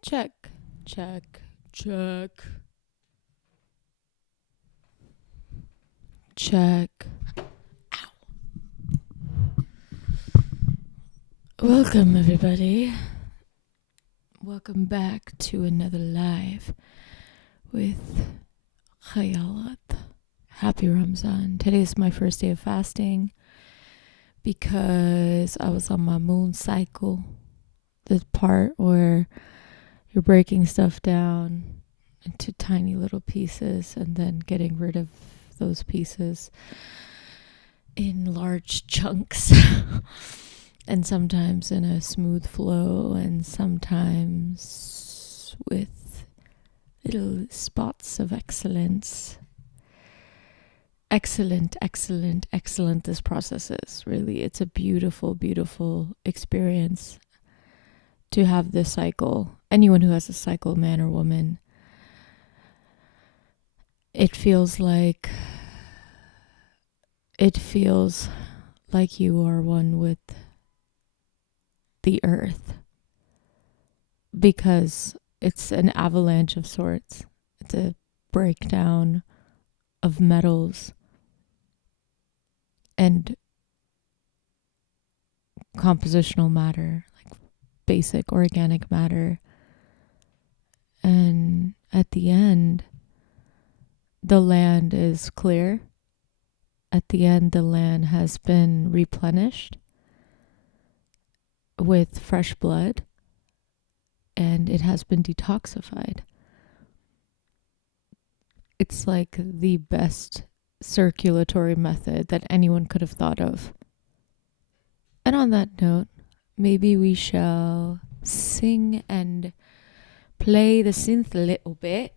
Check, check, check, check. Welcome, everybody. Welcome back to another live with Khayalat. Happy Ramzan. Today is my first day of fasting because I was on my moon cycle. The part where you're breaking stuff down into tiny little pieces and then getting rid of those pieces in large chunks. And sometimes in a smooth flow, and sometimes with little spots of excellence. Excellent, excellent, excellent this process is. Really, it's a beautiful, beautiful experience to have this cycle. Anyone who has a cycle, man or woman, it feels like you are one with the earth, because it's an avalanche of sorts. It's a breakdown of metals and compositional matter, like basic organic matter. And at the end, the land is clear. At the end, the land has been replenished with fresh blood, and it has been detoxified. It's like the best circulatory method that anyone could have thought of. And on that note, maybe we shall sing and play the synth a little bit.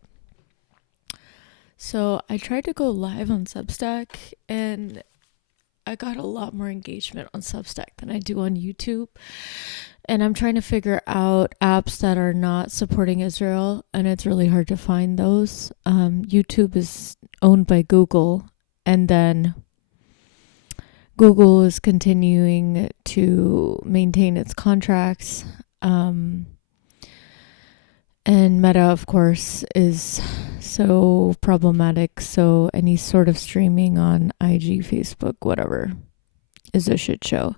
So I tried to go live on Substack, and I got a lot more engagement on Substack than I do on YouTube. And I'm trying to figure out apps that are not supporting Israel, and it's really hard to find those. YouTube is owned by Google, and then Google is continuing to maintain its contracts. And Meta, of course, is so problematic. So any sort of streaming on IG, Facebook, whatever, is a shit show.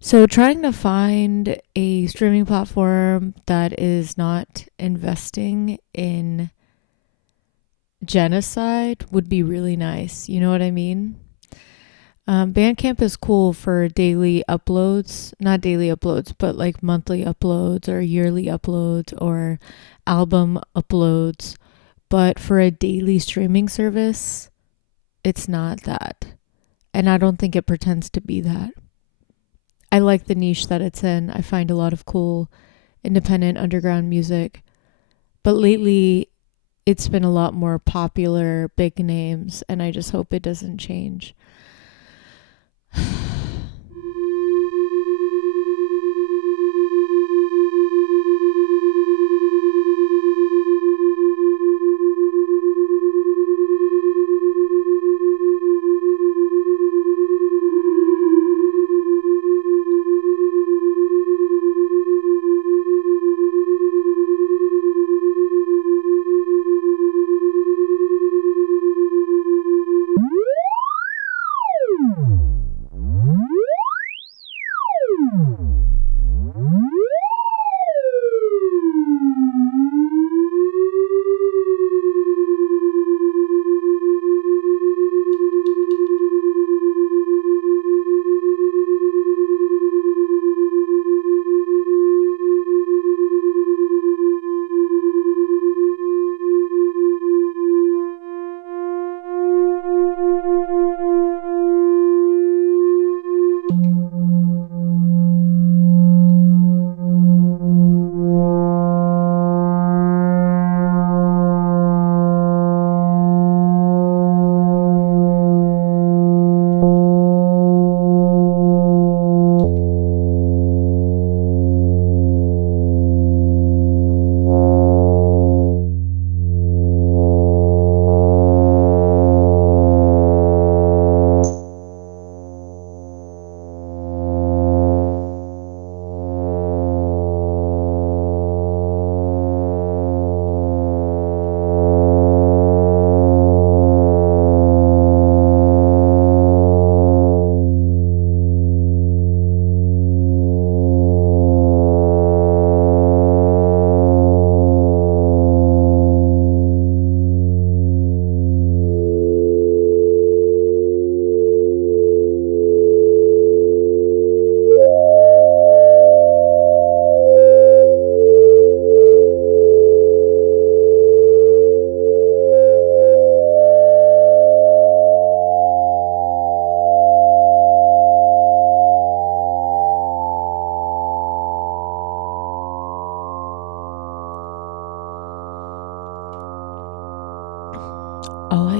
So trying to find a streaming platform that is not investing in genocide would be really nice. You know what I mean? Bandcamp is cool for daily uploads, not daily uploads, but like monthly uploads or yearly uploads or album uploads. But for a daily streaming service, it's not that. And I don't think it pretends to be that. I like the niche that it's in. I find a lot of cool independent underground music. But lately, it's been a lot more popular, big names, and I just hope it doesn't change.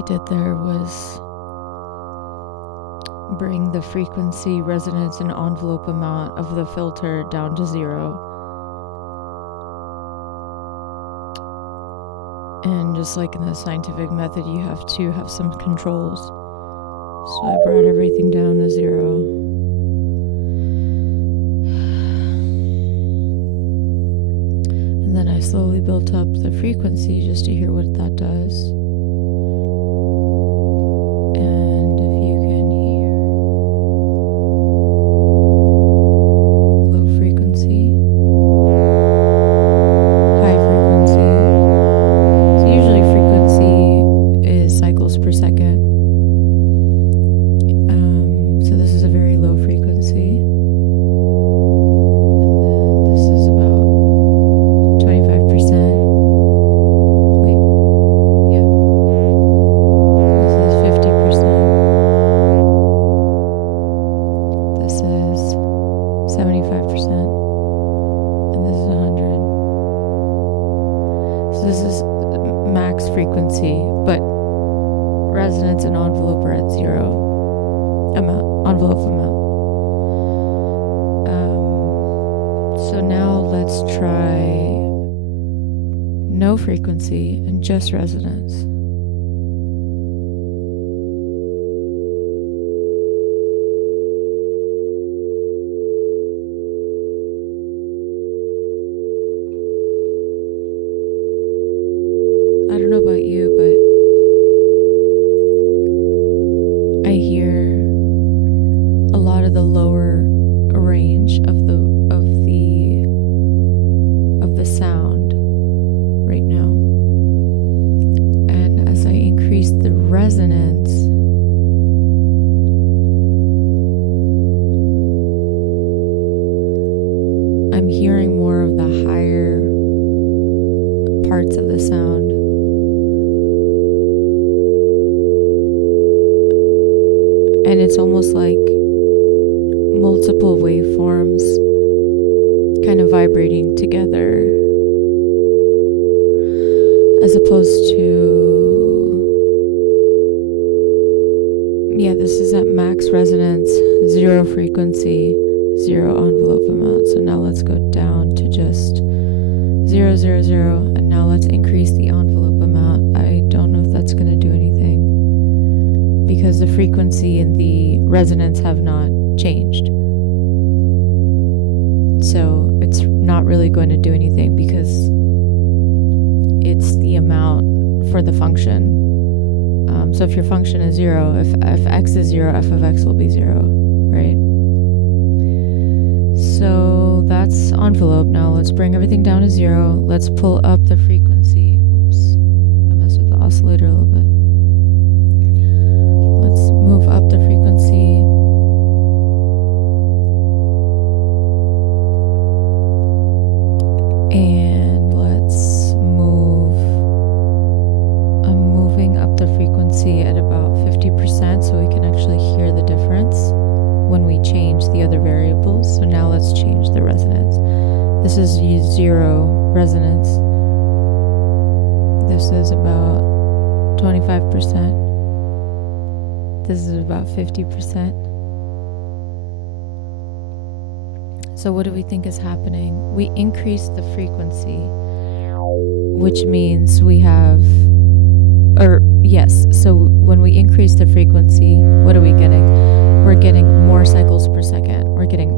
did there was bring the frequency, resonance, and envelope amount of the filter down to 0. And just like in the scientific method, you have to have some controls. So I brought everything down to 0. And then I slowly built up the frequency just to hear what that does. And if you can hear low frequency, high frequency. So usually frequency is cycles per second. So this is a very low frequency. And then this is about 25%. Wait, yeah. This is 50%. This is 75%. And this is 100. So this is max frequency, but resonance and envelope are at 0 envelope amount. So now let's try no frequency and just resonance. I don't know about you, but I hear a lot of the lower range of the sound right now. And as I increase the resonance, I'm hearing more of the higher parts of the sound. And it's almost like multiple waveforms kind of vibrating together, as opposed to, this is at max resonance, 0 frequency, 0 envelope amount. So now let's go down to just 0, 0, 0, and now let's increase the envelope amount. I don't know if that's going to do anything, because the frequency and the resonance have not changed. So it's not really going to do anything, because it's the amount for the function. So if your function is 0, if x is 0, f of x will be 0, right? So that's envelope. Now let's bring everything down to 0. Let's pull up the frequency. Oops, I messed with the oscillator a little bit. Let's move up the frequency. And let's I'm moving up the frequency at about 50% so we can actually hear the difference when we change the other variables. So now let's change the resonance. This is 0 resonance. This is about 25%. This is about 50%. So what do we think is happening? We increase the frequency, which means we have, so when we increase the frequency, what are we getting? We're getting more cycles per second. We're getting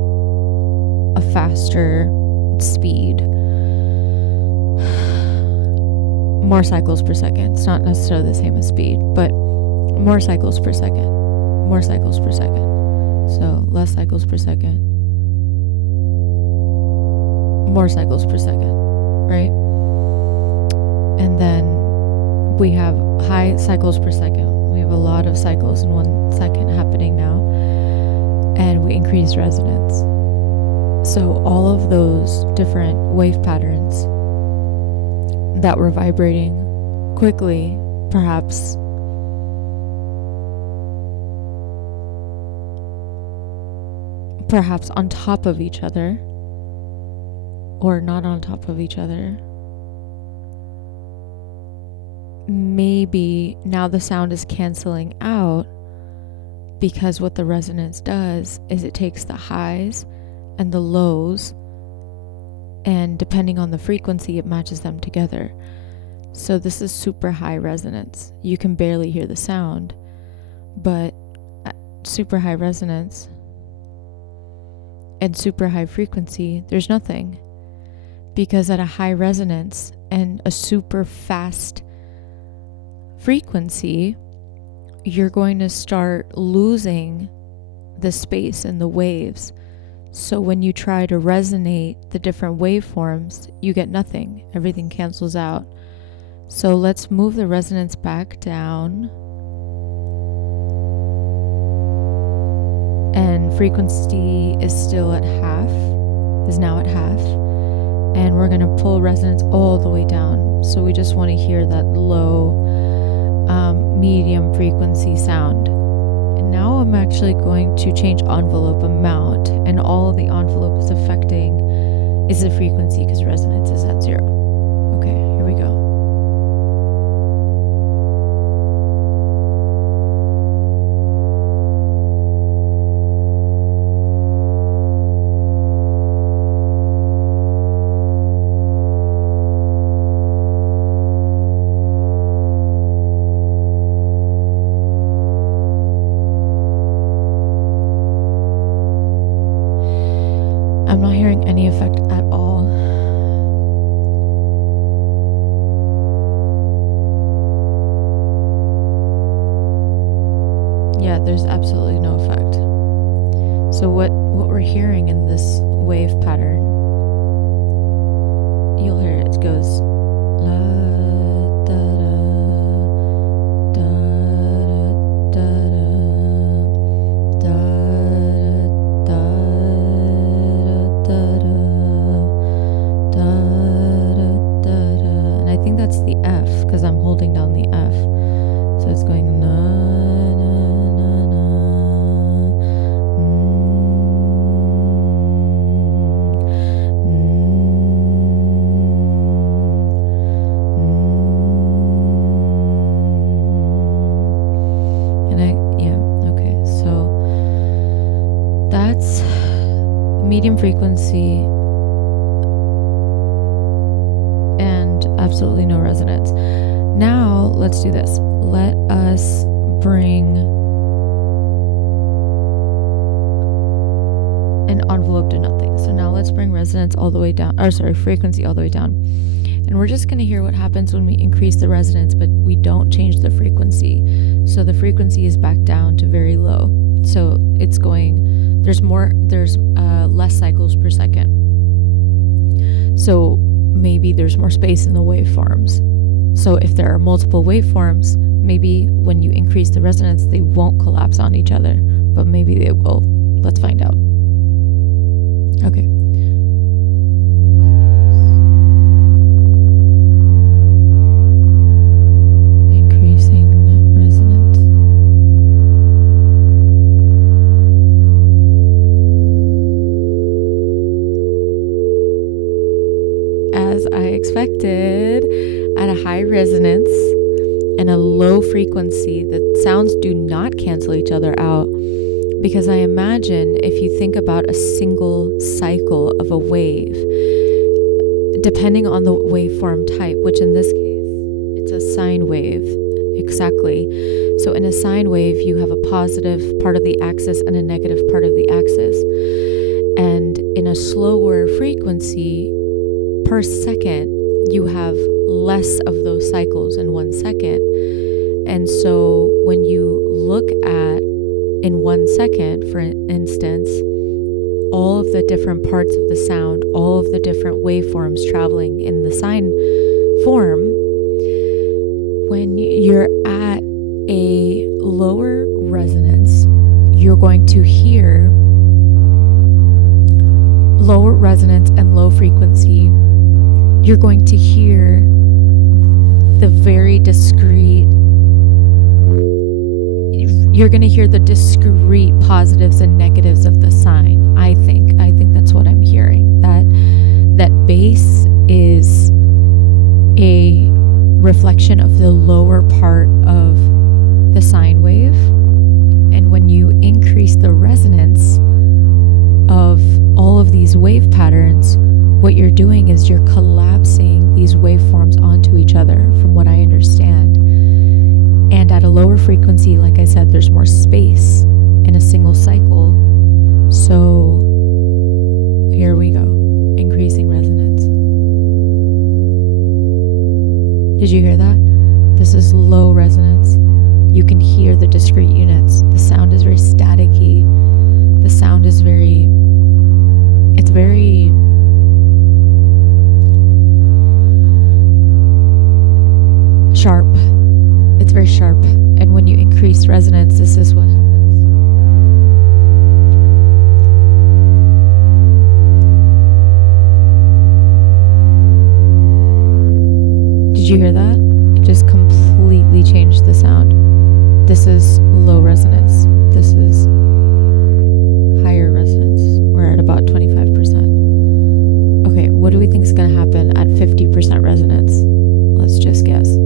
a faster speed. More cycles per second. It's not necessarily the same as speed, but more cycles per second. More cycles per second. So less cycles per second. More cycles per second, right? And then we have high cycles per second. We have a lot of cycles in 1 second happening now. And we increase resonance. So all of those different wave patterns that were vibrating quickly, perhaps on top of each other, or not on top of each other, maybe now the sound is canceling out, because what the resonance does is it takes the highs and the lows, and depending on the frequency, it matches them together. So this is super high resonance. You can barely hear the sound, but at super high resonance and super high frequency, there's nothing. Because at a high resonance and a super fast frequency, you're going to start losing the space in the waves. So when you try to resonate the different waveforms, you get nothing. Everything cancels out. So let's move the resonance back down. And frequency is still at half, is now at half. And we're going to pull resonance all the way down. So we just want to hear that low, medium frequency sound. And now I'm actually going to change envelope amount, and all the envelope is affecting is the frequency because resonance is at 0. Okay, here we go. I'm not hearing any effect at all. Yeah, there's absolutely no effect. So what we're hearing in this wave pattern, you'll hear it goes la da da da da da da da da. And I think that's the F because I'm holding down the F. So it's going na na na na. So that's medium frequency and absolutely no resonance. Now let's do this. Let us bring an envelope to nothing. So now let's bring resonance all the way down, frequency all the way down. And we're just going to hear what happens when we increase the resonance, but we don't change the frequency. So the frequency is back down to very low. So it's going, there's less cycles per second. So maybe there's more space in the waveforms. So if there are multiple waveforms, maybe when you increase the resonance, they won't collapse on each other, but maybe they will. Let's find out. Okay. Increasing resonance. As I expected, at a high resonance and a low frequency, the sounds do not cancel each other out. Because I imagine if you think about a single cycle of a wave, depending on the waveform type, which in this case, it's a sine wave, exactly. So in a sine wave, you have a positive part of the axis and a negative part of the axis. And in a slower frequency per second, you have less of those cycles in 1 second. And so when you look at in 1 second, for instance, all of the different parts of the sound, all of the different waveforms traveling in the sine form, when you're at a lower resonance, you're going to hear lower resonance and low frequency. You're going to hear the very discrete, you're going to hear the discrete positives and negatives of the sine. I think that's what I'm hearing. That bass is a reflection of the lower wave patterns, what you're doing is you're collapsing these waveforms onto each other, from what I understand. And at a lower frequency, like I said, there's more space in a single cycle. So here we go, increasing resonance. Did you hear that? This is low resonance. You can hear the discrete units. The sound is very staticky. The sound is very sharp. It's very sharp. And when you increase resonance, this is what happens. Did you hear that? It just completely changed the sound. This is low resonance. This is higher resonance. We're at about 25%. Okay, what do we think is going to happen at 50% resonance? Let's just guess.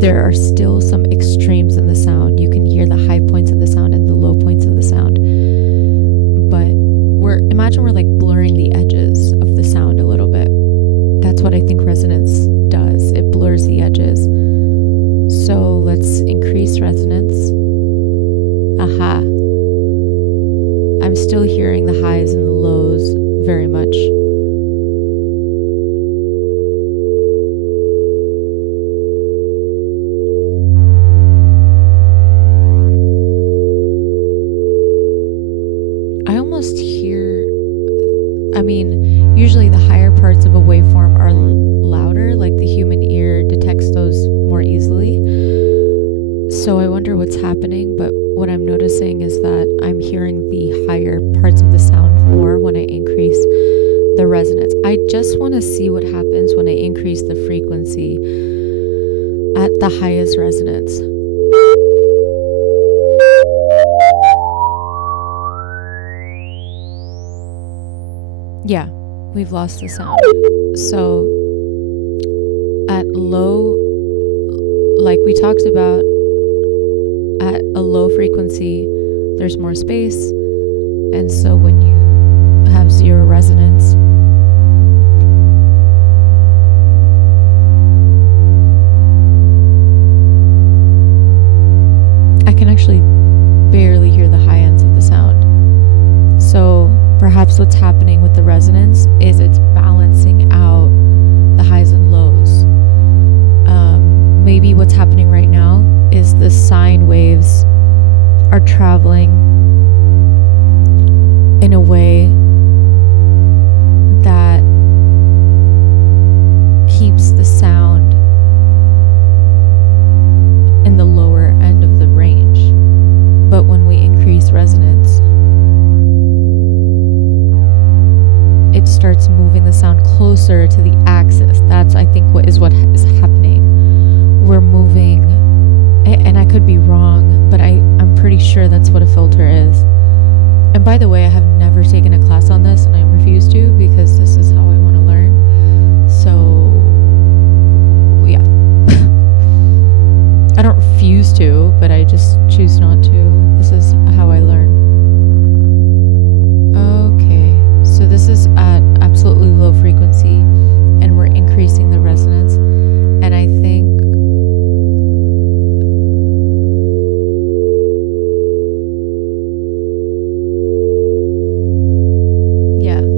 There are still some extremes in the sound. You can hear the high points of the sound and the low points of the sound. But imagine we're like blurring the edges of the sound a little bit. That's what I think resonance does. It blurs the edges. So let's increase resonance. Aha. I'm still hearing the highs and the lows very much. I almost hear, usually the higher parts of a waveform are louder, like the human ear detects those more easily. So I wonder what's happening, but what I'm noticing is that I'm hearing the higher parts of the sound more when I increase the resonance. I just want to see what happens when I increase the frequency at the highest resonance. Yeah, we've lost the sound. So at low, like we talked about, at a low frequency, there's more space. And so when you have zero resonance, I can actually barely hear the high ends of the sound. So perhaps what's happening with the resonance is it's balancing out the highs and lows. Maybe what's happening right now is the sine waves are traveling in a way that keeps the sound in the lower end of the range. But when we increase resonance, it starts moving the sound closer to the axis. That's, I think, what is happening. We're moving, and I could be wrong, but I'm pretty sure that's what a filter is. And by the way, I have never taken a class on this, and I refuse to, because this is how I want to learn. So, yeah. I don't refuse to, but I just choose not to. This is how I learn. Okay, so this is at absolutely low frequency, and we're increasing the resonance. And I think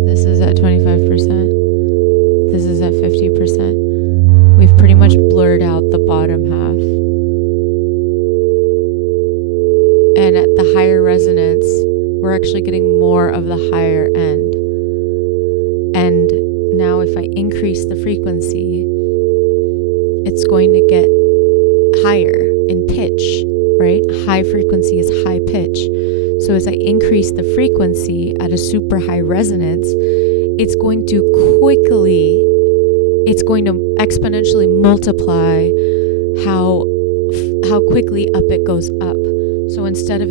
this is at 25%. This is at 50%. We've pretty much blurred out the bottom half. And at the higher resonance, we're actually getting more of the higher end. And now if I increase the frequency, it's going to get higher in pitch, right? High frequency is high pitch. So as I increase the frequency at a super high resonance, it's going to exponentially multiply how quickly up it goes up. So instead of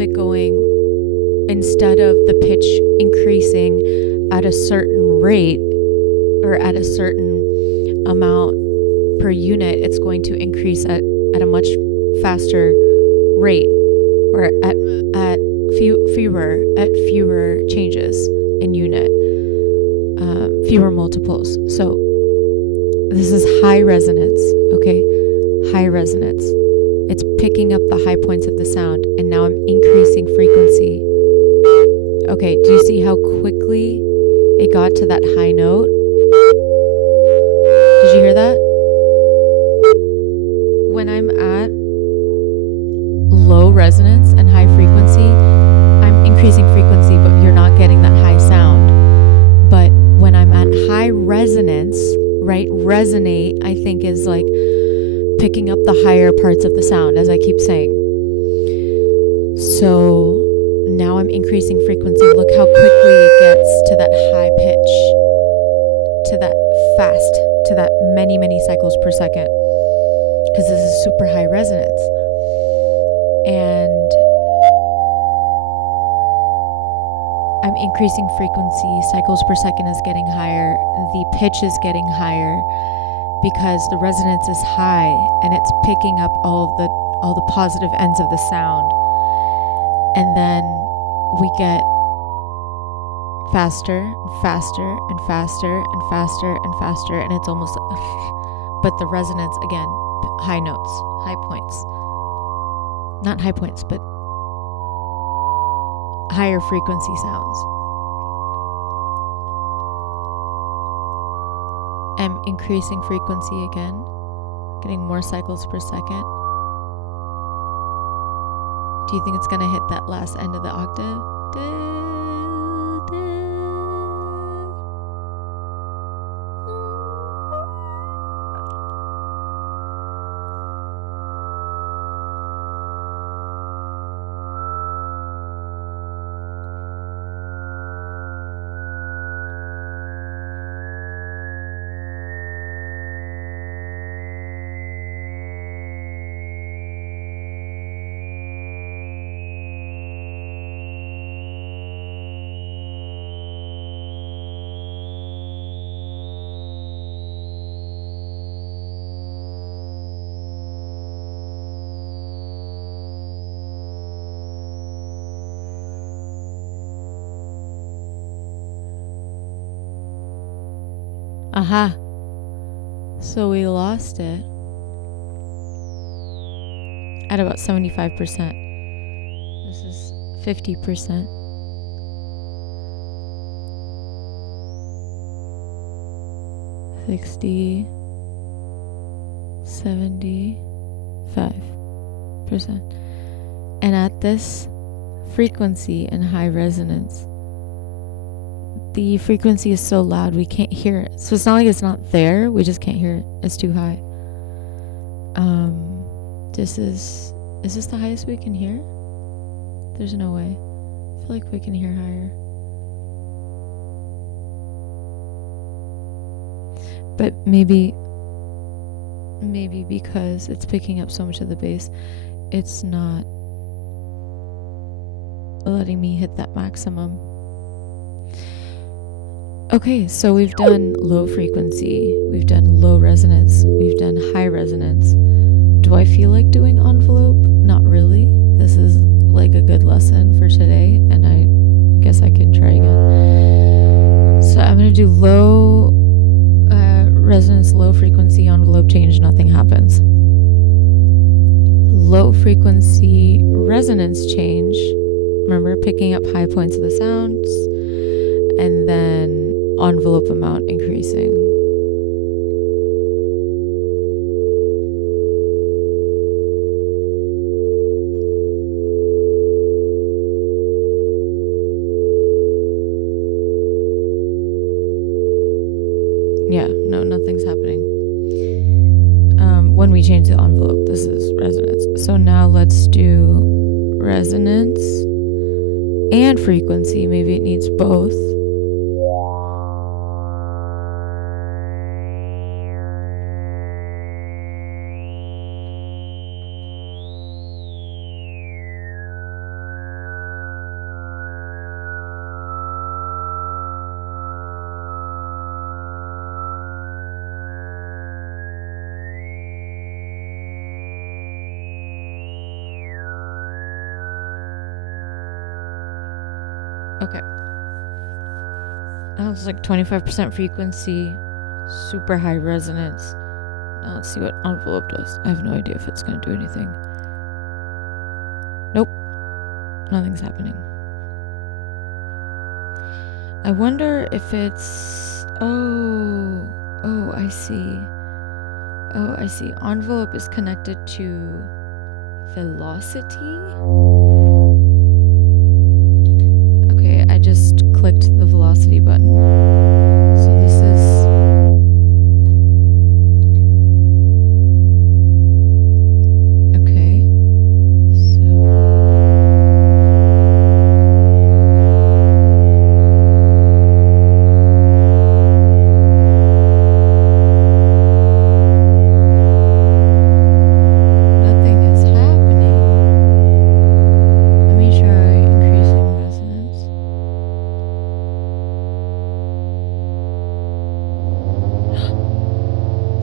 the pitch increasing at a certain rate or at a certain amount per unit, it's going to increase at a much faster rate, or at fewer changes in unit, fewer multiples. So this is high resonance, okay? High resonance. It's picking up the high points of the sound, and now I'm increasing frequency. Okay, do you see how quickly it got to that high note? Did you hear that? When I'm at low resonance and high frequency, I'm increasing frequency, but you're not getting that high sound. But when I'm at high resonance, right, resonate, I think is like picking up the higher parts of the sound, as I keep saying. So now I'm increasing frequency. Look how quickly it gets to that high pitch, to that fast, to that many, many cycles per second, because this is super high resonance. And I'm increasing frequency. Cycles per second is getting higher. The pitch is getting higher because the resonance is high and it's picking up all the positive ends of the sound. And then we get faster and faster and faster and faster and faster, and it's almost but the resonance again, high notes, high points. Not high points, but higher frequency sounds. I'm increasing frequency again, getting more cycles per second. Do you think it's going to hit that last end of the octave? Aha. So we lost it at about 75%. This is 50%. $60, 75%. And at this frequency and high resonance, the frequency is so loud we can't hear it. So it's not like it's not there, we just can't hear it. It's too high. Is this the highest we can hear? There's no way. I feel like we can hear higher. But maybe because it's picking up so much of the bass, it's not letting me hit that maximum. Okay, so we've done low frequency, we've done low resonance, we've done high resonance. Do I feel like doing envelope? Not really. This is like a good lesson for today, and I guess I can try again. So I'm going to do low resonance, low frequency, envelope change, nothing happens. Low frequency resonance change, remember picking up high points of the sounds, and then envelope amount increasing. Yeah, no, nothing's happening. When we change the envelope, this is resonance. So now let's do resonance and frequency. Maybe it needs both. Okay. Oh, it's like 25% frequency, super high resonance. Now let's see what envelope does. I have no idea if it's going to do anything. Nope, nothing's happening. I wonder if it's... Oh, I see. Oh, I see. Envelope is connected to velocity. Okay, I just clicked the velocity button. So this is... Okay. Nothing is happening. Let me try increasing resonance.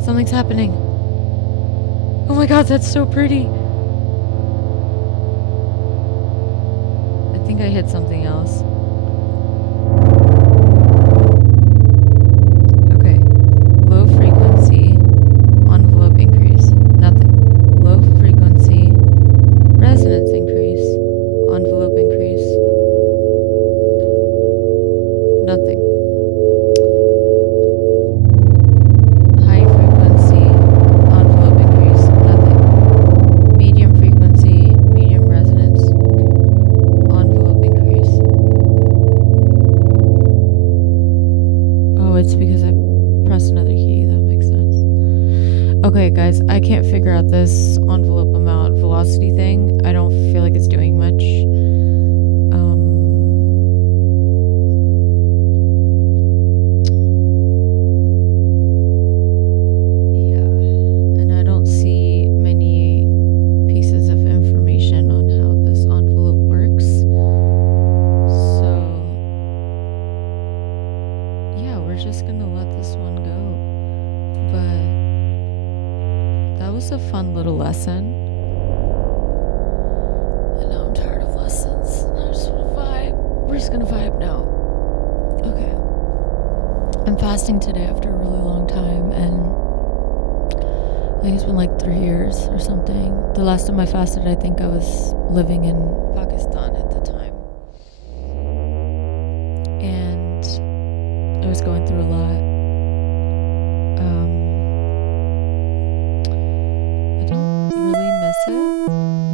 Something's happening. Oh my god, that's so pretty. I think I hit something else. Okay. Low frequency, envelope increase. Nothing. Low frequency, resonance increase, envelope increase. Nothing. High frequency, envelope increase. Nothing. Medium frequency, medium resonance, envelope increase. Oh, it's because I pressed another key. That makes sense. Okay, guys, I can't figure out this envelope amount velocity thing. I don't feel like it's doing much. And I don't see many pieces of information on how this envelope works. So, yeah, we're just gonna let this one go. But that was a fun little lesson. And now I'm tired of lessons. I just want to vibe. We're just gonna vibe now. Okay. I'm fasting today after a really long time, and I think it's been like 3 years or something. The last time I fasted, I think I was living in Pakistan at the time. And I was going through a lot. I don't really miss it,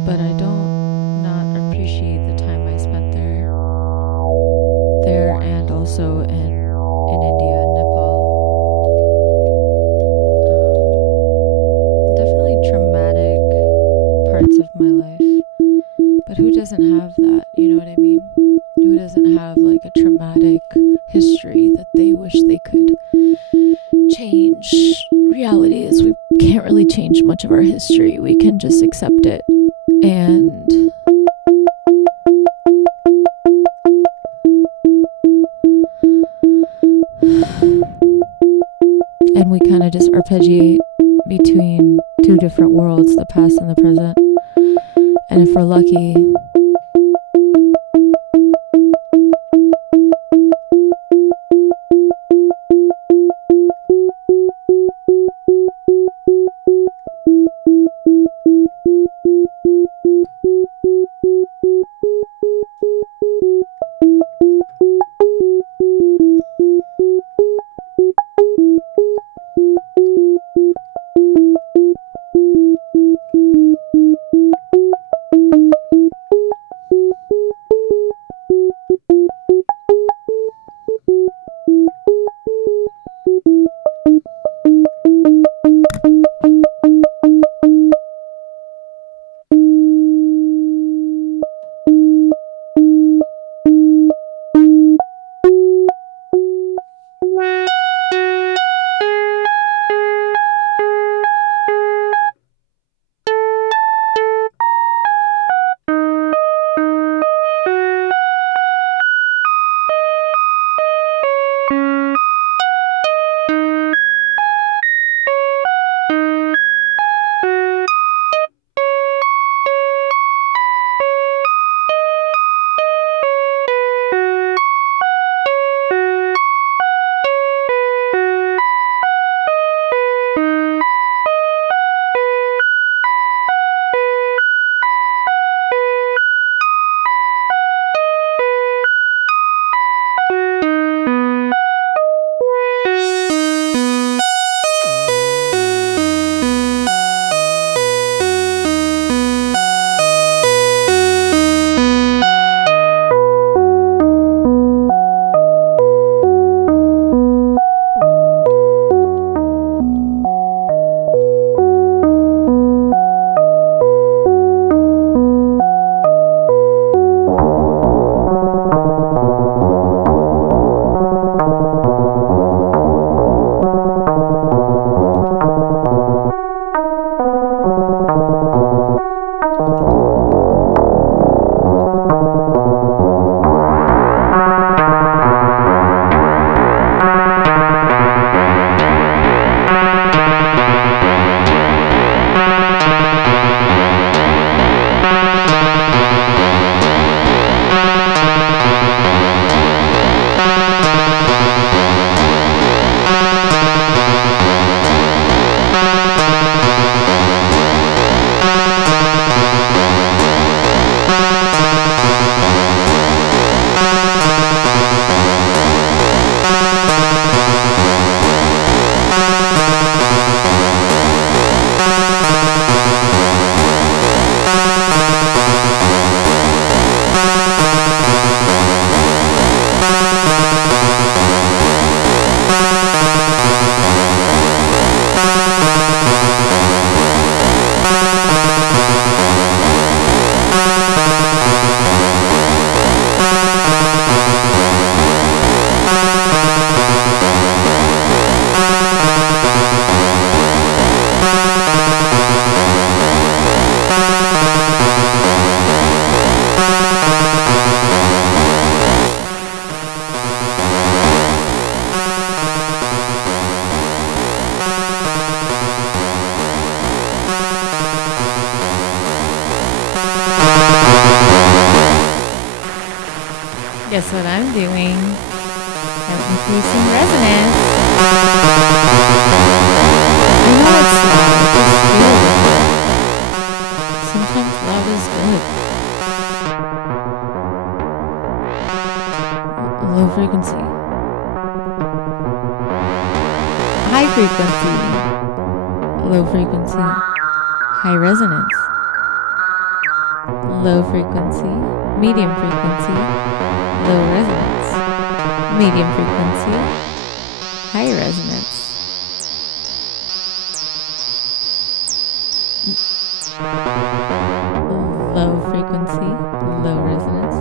but I don't not appreciate the time I spent there and also in India and Nepal. Definitely traumatic parts of my life, but who doesn't have that? You know what I mean? Who doesn't have like a traumatic history that they wish they could change? Reality is we can't really change much of our history. We can just accept it and we kind of just arpeggiate between two different worlds, the past and the present. And if we're lucky, Guess what I'm doing? I'm increasing resonance. I know it's loud, just deal with it. Sometimes loud is good. Low frequency. High frequency. Low frequency. High resonance. Low frequency. Medium frequency. Low resonance. Medium frequency. High resonance. Low frequency. Low resonance.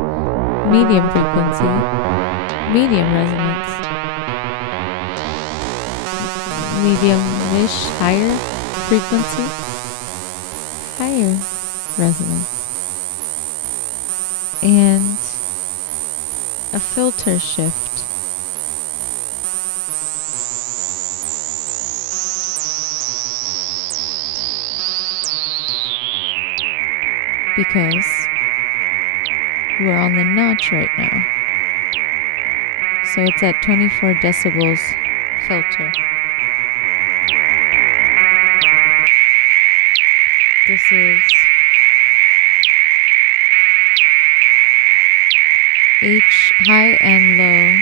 Medium frequency. Medium resonance. Medium-ish, higher frequency, higher resonance, and a filter shift. Because we're on the notch right now. So it's at 24 decibels filter. This is H high and low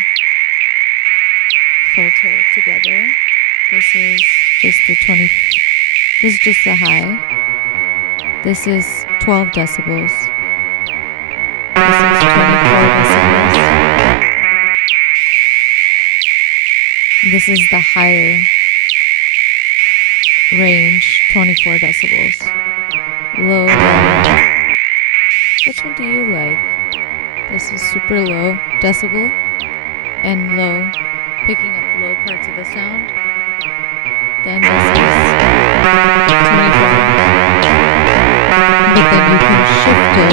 filter together. This is just the 20. This is just the high. This is 12 decibels. This is 24 decibels. This is the higher range, 24 decibels. Low. Which one do you like? This is super low decibel and low, picking up low parts of the sound. Then this is 24. But then you can shift it.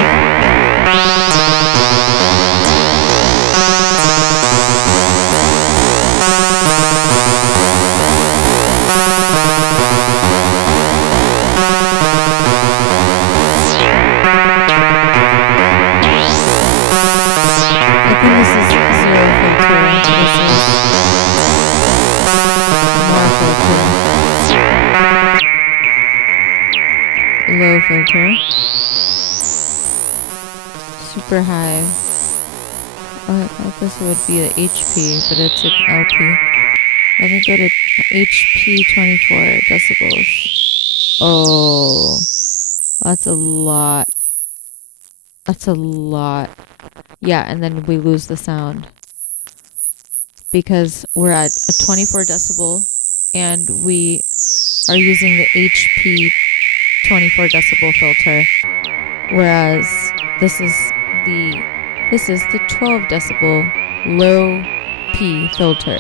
I think this is zero filter. This is more filter. Low filter. Super high. Oh, I thought this would be the HP, but it's an LP. Let me go to HP 24 decibels. Oh, that's a lot. That's a lot. Yeah, and then we lose the sound because we're at a 24 decibel and we are using the HP 24 decibel filter, whereas this is the 12 decibel low P filter.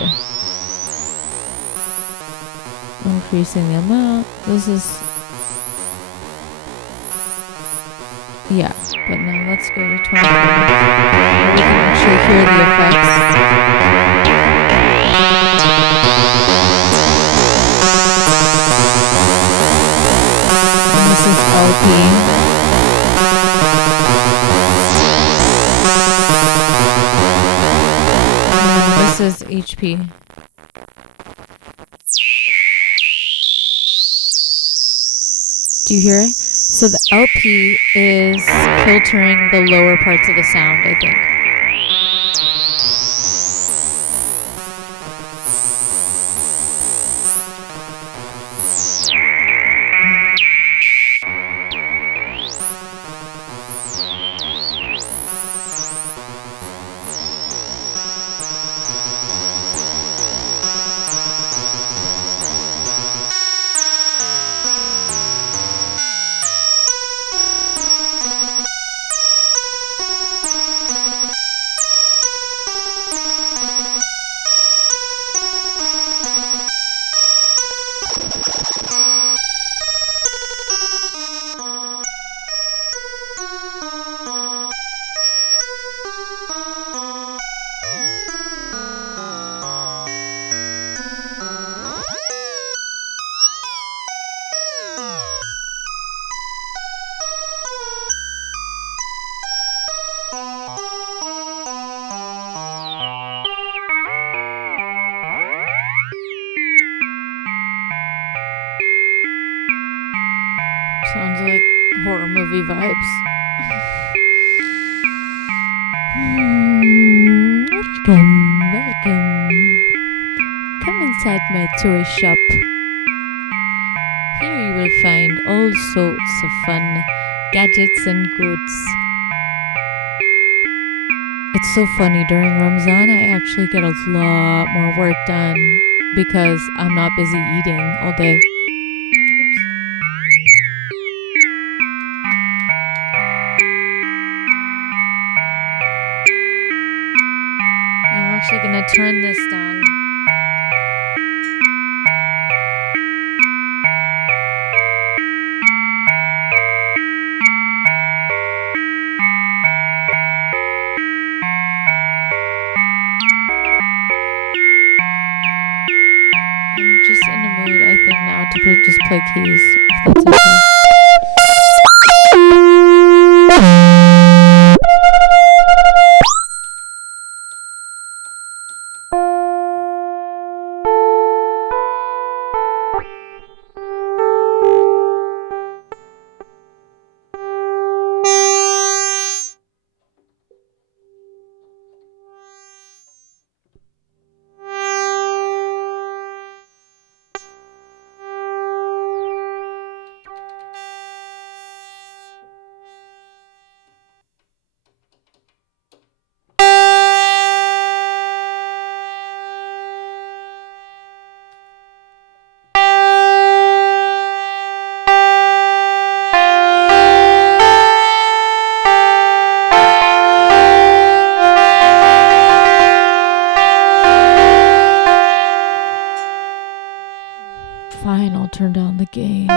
Increasing the amount. This is, yeah, but now let's go to 24 where we can actually hear the effects. And this is LP. And this is HP. Do you hear it? So the LP is filtering the lower parts of the sound, I think. vibes. Welcome, welcome. Come inside my toy shop. Here you will find all sorts of fun gadgets and goods. It's so funny, during Ramzan, I actually get a lot more work done because I'm not busy eating all day. Oops. I'm actually gonna turn this down. I'm just in a mood, I think, now to just play keys, if that's okay. Fine, I'll turn down the gain.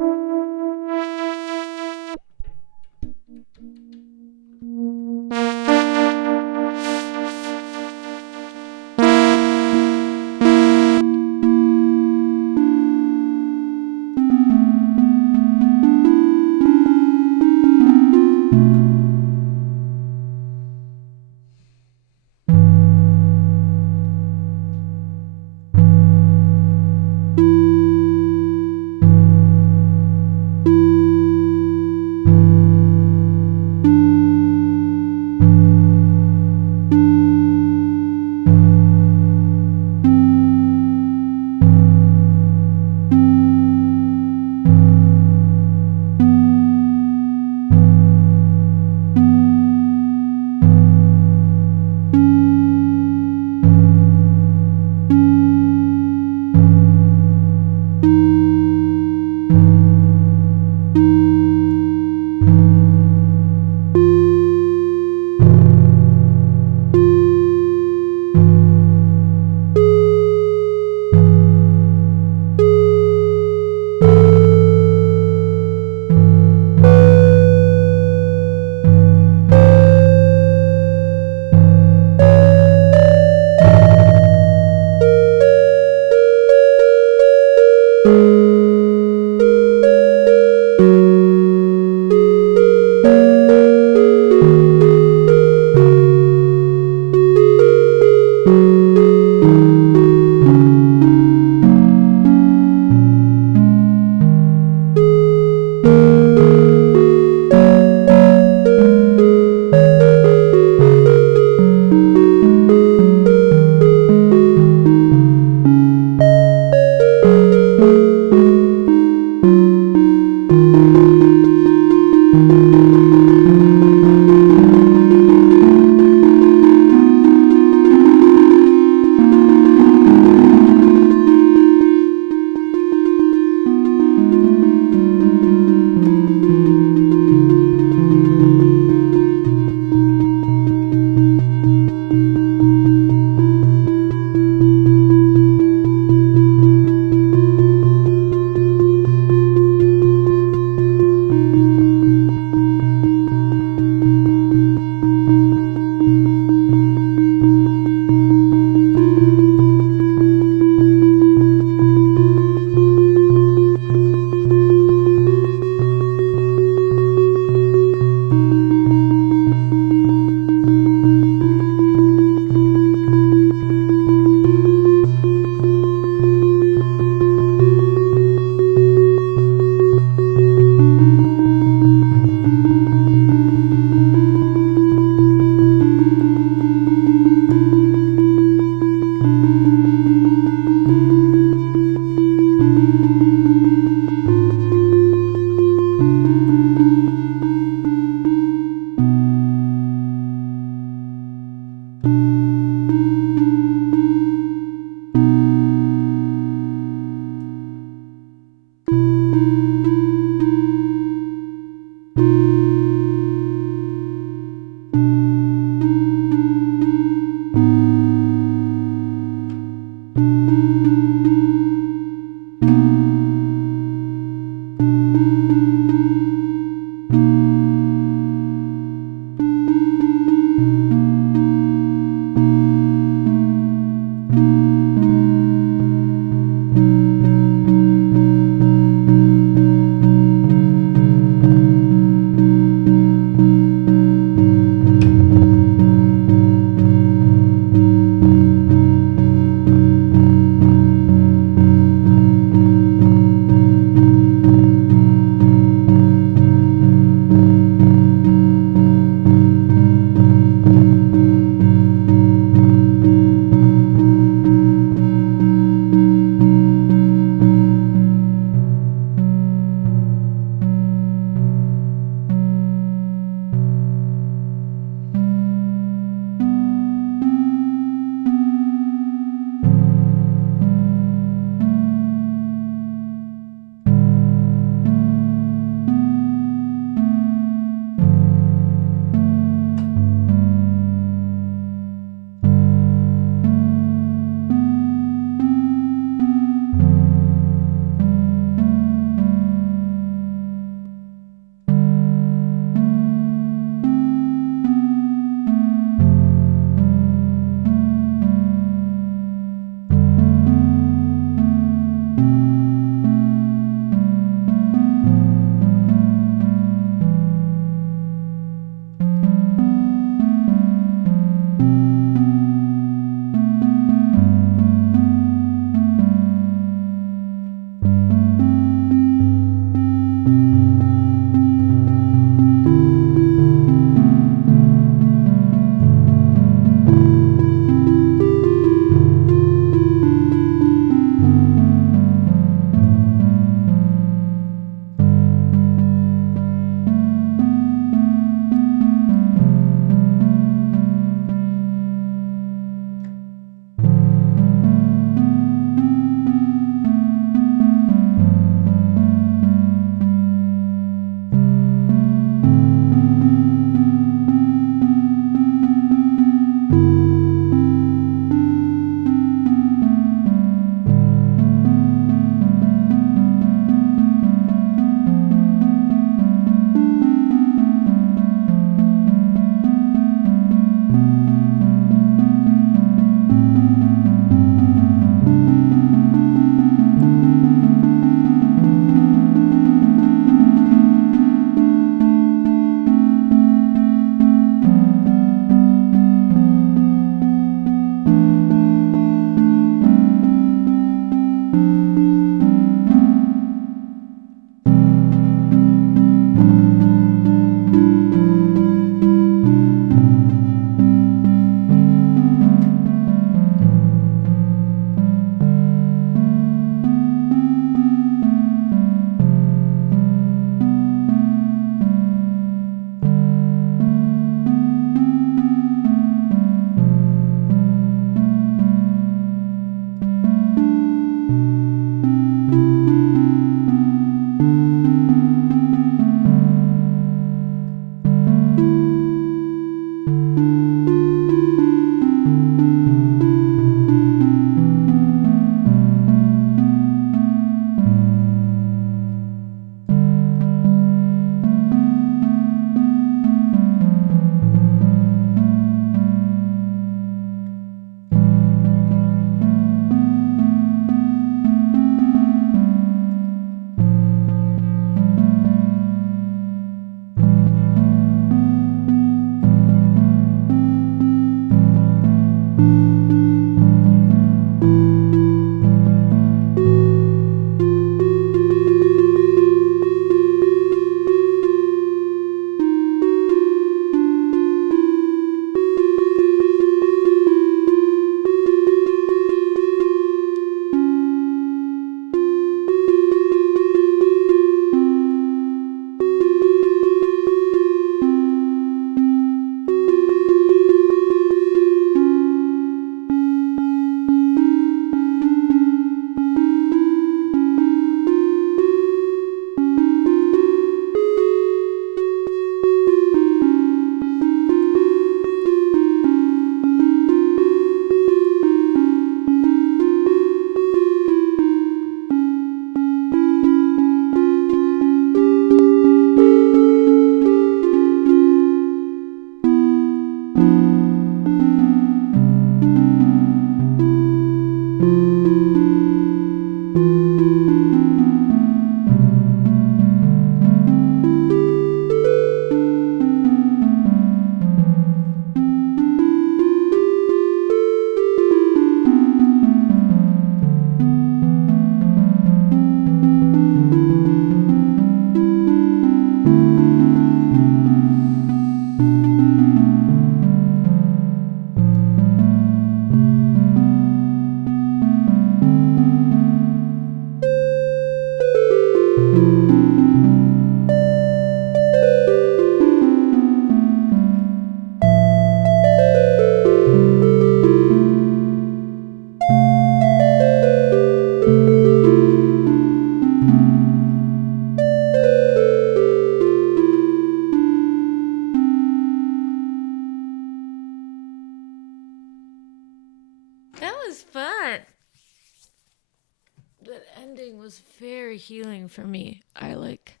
was very healing for me. I like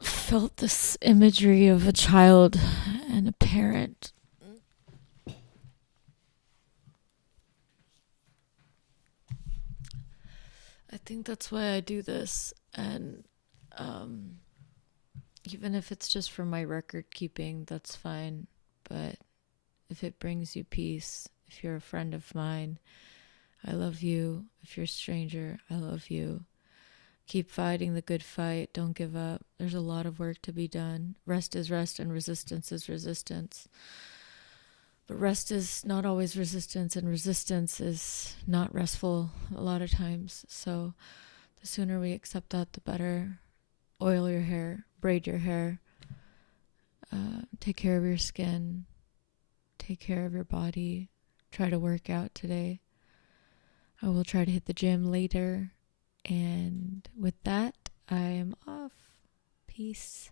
felt this imagery of a child and a parent. I think that's why I do this. And um, even if it's just for my record keeping, that's fine. But if it brings you peace, if you're a friend of mine, I love you. If you're a stranger, I love you. Keep fighting the good fight. Don't give up. There's a lot of work to be done. Rest is rest and resistance is resistance. But rest is not always resistance, and resistance is not restful a lot of times. So the sooner we accept that, the better. Oil your hair, braid your hair, take care of your skin, take care of your body. Try to work out today. I will try to hit the gym later. And with that, I am off. Peace.